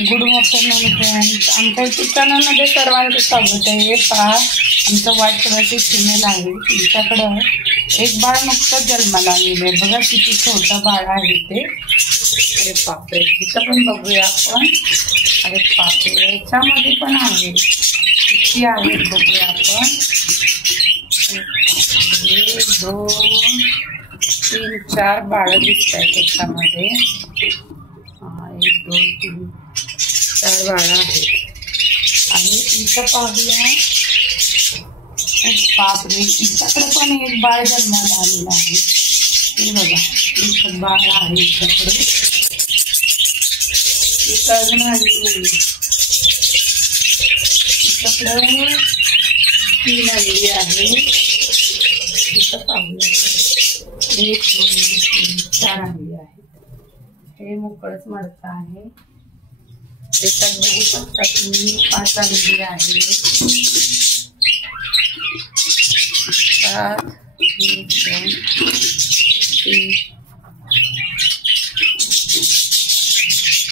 Good afternoon friends. आमच्या YouTube चॅनलमध्ये सर्वांचं स्वागत आहे. पहा, आमचं व्हाईट कलरची फिमेल आहे. तिच्याकडं एक बाळ नुकतंच जन्माला आलेलं आहे. बघा किती छोटं बाळ आहे ते. अरे बापरे, तिथं पण बघूया आपण. अरे बापरे, याच्यामध्ये पण आहे. किती आहे बघूया आपण. 1 2 3 4 बाळ दिसत आहेत त्याच्यामध्ये. 1 2 3 4 बाळ आहेत. आणि इथं पाहूया. बापरे, इच्याकडे पण एक बाळ जन्माला आलेलं आहे. हे बघा, एक बाळ आहे इच्याकडे. इथं अजून आली नाही. इच्याकडे 3 आलेली आहे. इथं पाहूया 1 2 3 4 आलेली आहे. हे मोकळंच मडकं आहे. त्याच्यात बघू शकता तुम्ही 5 आलेली आहे. 7 1 2 3